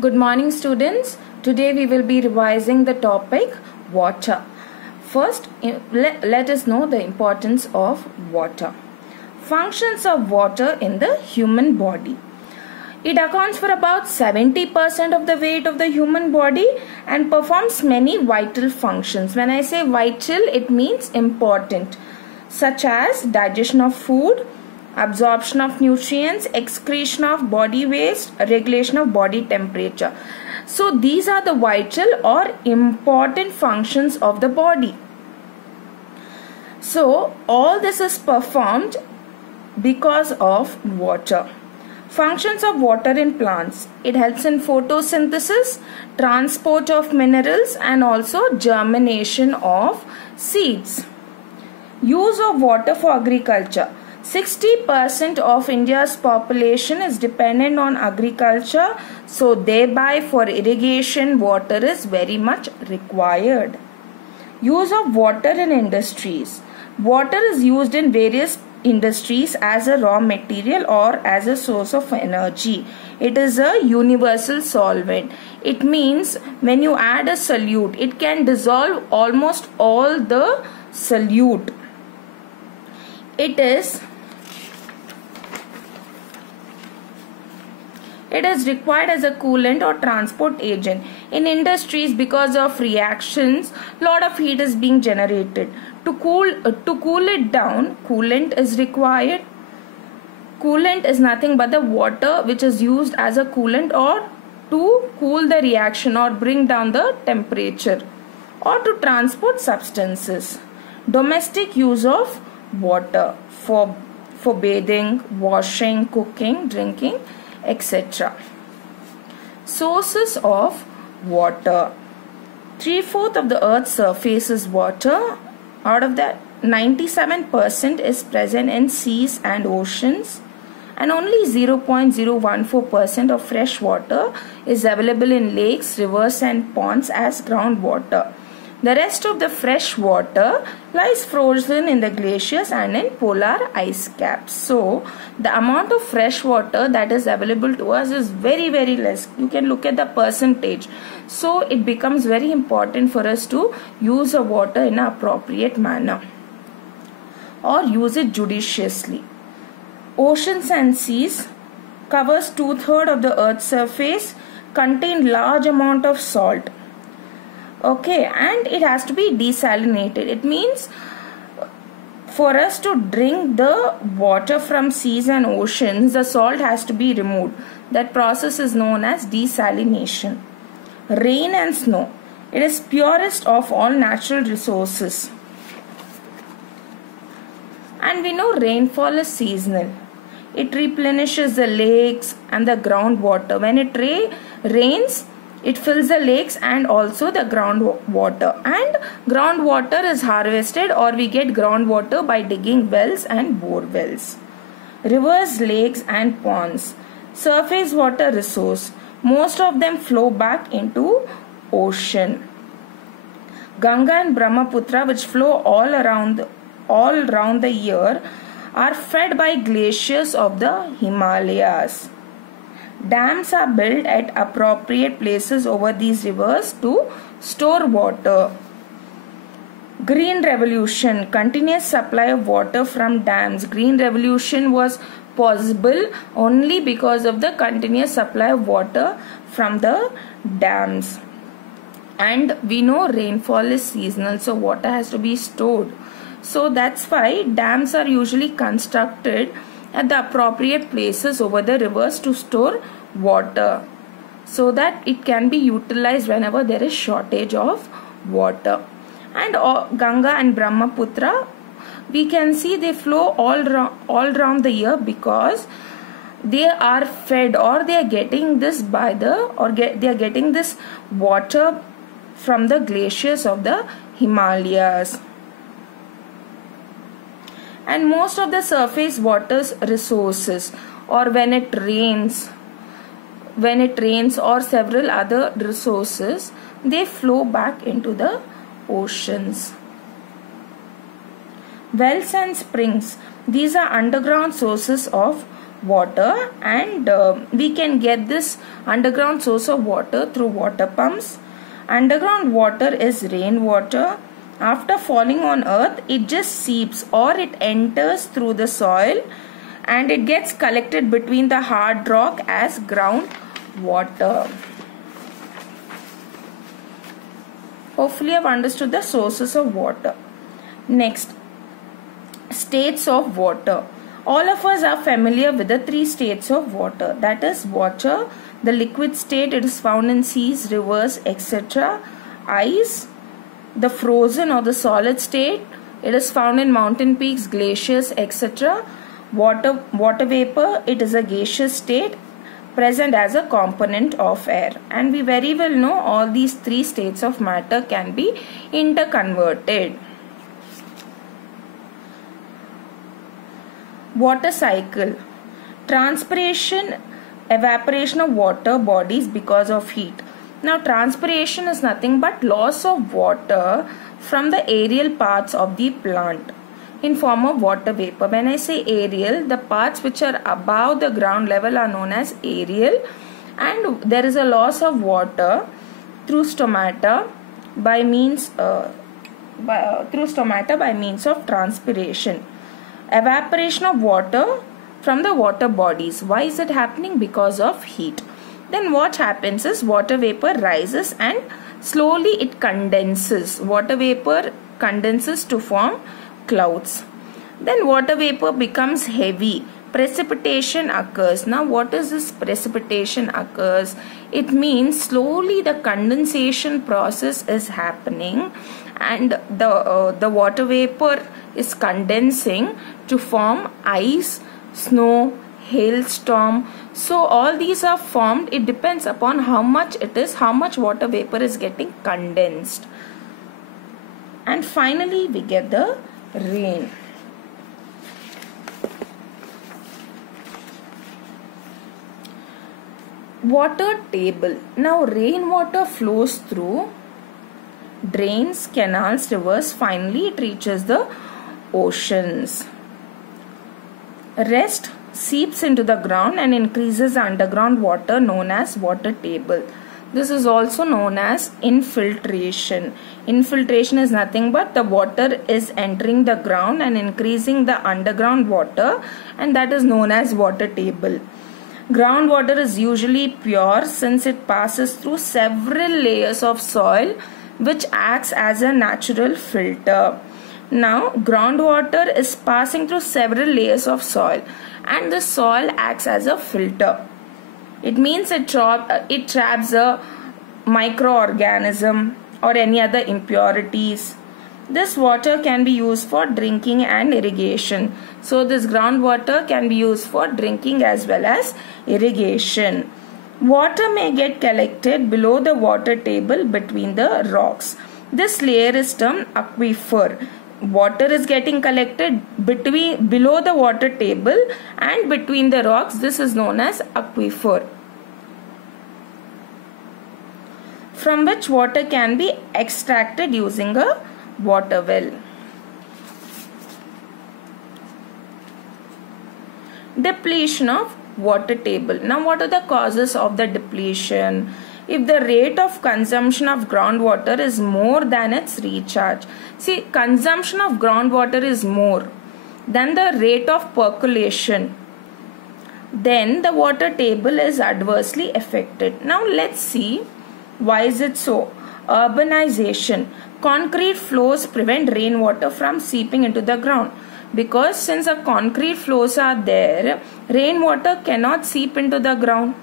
Good morning, students. Today we will be revising the topic water. First, let us know the importance of water. Functions of water in the human body. It accounts for about 70% of the weight of the human body and performs many vital functions. When I say vital, it means important, such as digestion of food, absorption of nutrients, excretion of body waste, regulation of body temperature. So these are the vital or important functions of the body. So all this is performed because of water. Functions of water in plants. It helps in photosynthesis, transport of minerals, and also germination of seeds. Use of water for agriculture. 60% of India's population is dependent on agriculture, so thereby for irrigation water is very much required. Use of water in industries. Water is used in various industries as a raw material or as a source of energy. It is a universal solvent. It means when you add a solute, it can dissolve almost all the solute. It is required as a coolant or transport agent. In industries, because of reactions, lot of heat is being generated. To cool it down, coolant is required. Coolant is nothing but the water which is used as a coolant or to cool the reaction or bring down the temperature or to transport substances. Domestic use of water for bathing, washing, cooking, drinking, etc. Sources of water. 3/4 of the earth's surface is water. Out of that, 97% is present in seas and oceans, and only 0.014% of fresh water is available in lakes, rivers and ponds as groundwater. The rest of the fresh water lies frozen in the glaciers and in polar ice caps. So the amount of fresh water that is available to us is very, very less. You can look at the percentage. So it becomes very important for us to use the water in an appropriate manner or use it judiciously. Oceans and seas covers 2/3 of the earth's surface, contain large amount of salt. Okay, and it has to be desalinated. It means for us to drink the water from seas and oceans, the salt has to be removed. That process is known as desalination. Rain and snow. It is purest of all natural resources. And we know rainfall is seasonal. It replenishes the lakes and the groundwater. When it rains, it fills the lakes and also the groundwater, and groundwater is harvested or we get groundwater by digging wells and bore wells. Rivers, lakes and ponds. Surface water resource. Most of them flow back into ocean. Ganga and Brahmaputra, which flow all around the year, are fed by glaciers of the Himalayas. Dams are built at appropriate places over these rivers to store water. Green Revolution. Continuous supply of water from dams. Green Revolution was possible only because of the continuous supply of water from the dams. And we know rainfall is seasonal, so water has to be stored. So that's why dams are usually constructed at the appropriate places over the rivers to store water, so that it can be utilized whenever there is shortage of water. And Ganga and Brahmaputra, we can see they flow all around the year because they are fed or they are getting this they are getting this water from the glaciers of the Himalayas. And most of the surface water's resources, or when it rains or several other resources, they flow back into the oceans. Wells and springs. These are underground sources of water, and we can get this underground source of water through water pumps. Underground water is rainwater. After falling on earth, it just seeps or it enters through the soil and it gets collected between the hard rock as ground water. Hopefully, I've understood the sources of water. Next, states of water. All of us are familiar with the 3 states of water. That is water, the liquid state, it is found in seas, rivers, etc. Ice, the frozen or the solid state, it is found in mountain peaks, glaciers, etc. Water vapor, it is a gaseous state present as a component of air, and we very well know all these 3 states of matter can be interconverted. Water cycle. Transpiration, evaporation of water bodies because of heat. Now transpiration is nothing but loss of water from the aerial parts of the plant in form of water vapor. When I say aerial, the parts which are above the ground level are known as aerial, and there is a loss of water through stomata by means of transpiration. Evaporation of water from the water bodies. Why is it happening? Because of heat. Then what happens is water vapor rises and slowly it condenses. Water vapor condenses to form clouds. Then water vapor becomes heavy. Precipitation occurs. Now what is this precipitation occurs? It means slowly the condensation process is happening and the water vapor is condensing to form ice, snow, hailstorm. So all these are formed. It depends upon how much it is, how much water vapor is getting condensed. And finally we get the rain. Water table. Now rainwater flows through drains, canals, rivers. Finally it reaches the oceans. Rest seeps into the ground and increases underground water known as water table. This is also known as infiltration. Infiltration is nothing but the water is entering the ground and increasing the underground water, and that is known as water table. Groundwater is usually pure since it passes through several layers of soil which acts as a natural filter. Now groundwater is passing through several layers of soil and the soil acts as a filter. It means it traps a microorganism or any other impurities. This water can be used for drinking and irrigation. So this groundwater can be used for drinking as well as irrigation. Water may get collected below the water table between the rocks. This layer is termed aquifer. Water is getting collected below the water table and between the rocks. This is known as aquifer, from which water can be extracted using a water well. Depletion of water table. Now what are the causes of the depletion? If the rate of consumption of groundwater is more than its recharge. See, consumption of groundwater is more than the rate of percolation. Then the water table is adversely affected. Now let's see why is it so. Urbanization. Concrete floors prevent rainwater from seeping into the ground. Because since the concrete floors are there, rainwater cannot seep into the ground.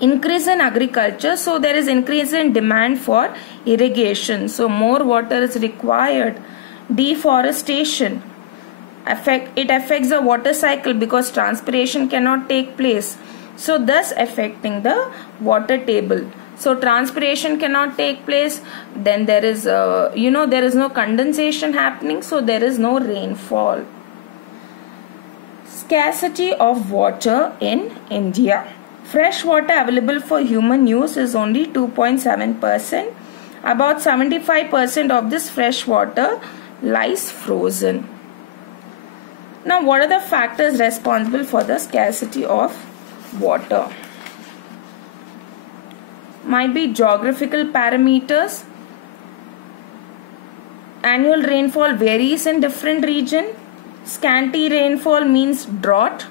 Increase in agriculture, so there is increase in demand for irrigation, so more water is required. Deforestation. It affects the water cycle because transpiration cannot take place, so thus affecting the water table. So transpiration cannot take place, then there is there is no condensation happening, so there is no rainfall. Scarcity of water in India. Fresh water available for human use is only 2.7%. About 75% of this fresh water lies frozen. Now, what are the factors responsible for the scarcity of water? Might be geographical parameters. Annual rainfall varies in different region. Scanty rainfall means drought.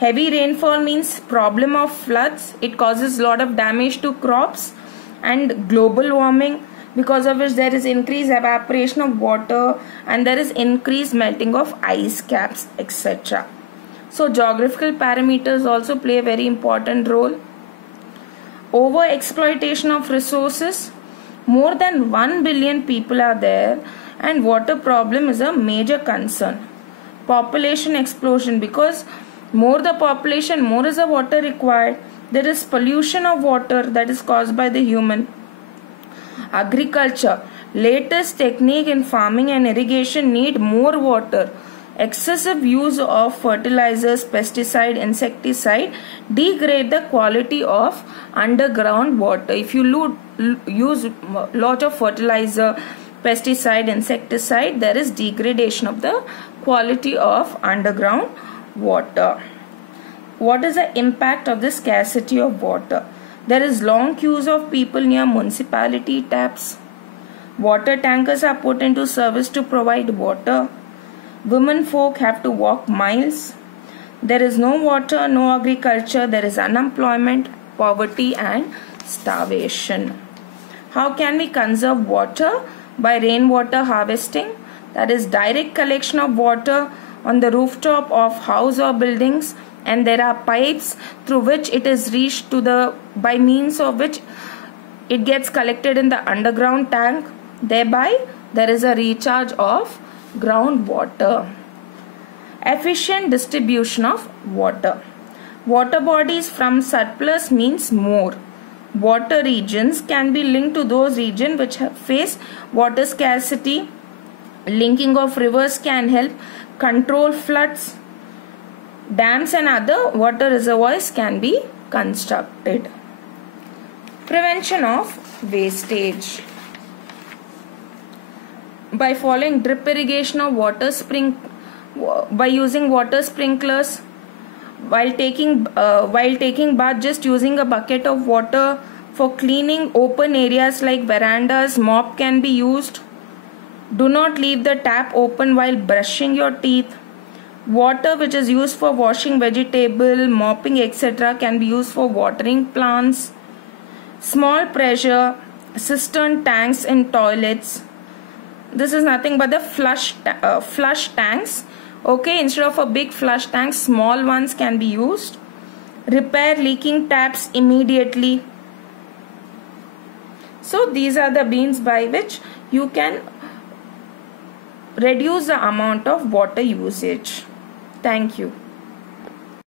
Heavy rainfall means problem of floods. It causes lot of damage to crops. And global warming, because of which there is increased evaporation of water and there is increased melting of ice caps, etc. So geographical parameters also play a very important role. Over exploitation of resources. More than 1 billion people are there and water problem is a major concern. Population explosion, because more the population, more is the water required. There is pollution of water that is caused by the human. Agriculture, latest technique in farming and irrigation need more water. Excessive use of fertilizers, pesticide, insecticide degrade the quality of underground water. If you use lot of fertilizer, pesticide, insecticide, there is degradation of the quality of underground water. What is the impact of the scarcity of water? There is long queues of people near municipality taps. Water tankers are put into service to provide water. Women folk have to walk miles. There is no water, no agriculture. There is unemployment, poverty and starvation. How can we conserve water? By rainwater harvesting. That is direct collection of water on the rooftop of house or buildings, and there are pipes through which it is reached to the, by means of which it gets collected in the underground tank. Thereby there is a recharge of groundwater. Efficient distribution of water. Water bodies from surplus means more. Water regions can be linked to those regions which face water scarcity. Linking of rivers can help control floods. Dams and other water reservoirs can be constructed. Prevention of wastage. By following drip irrigation of by using water sprinklers, while taking bath, just using a bucket of water. For cleaning open areas like verandas, mop can be used. Do not leave the tap open while brushing your teeth. Water which is used for washing vegetable, mopping, etc. can be used for watering plants. Small pressure cistern tanks in toilets. This is nothing but the flush tanks. Okay, instead of a big flush tank, small ones can be used. Repair leaking taps immediately. So these are the means by which you can reduce the amount of water usage. Thank you.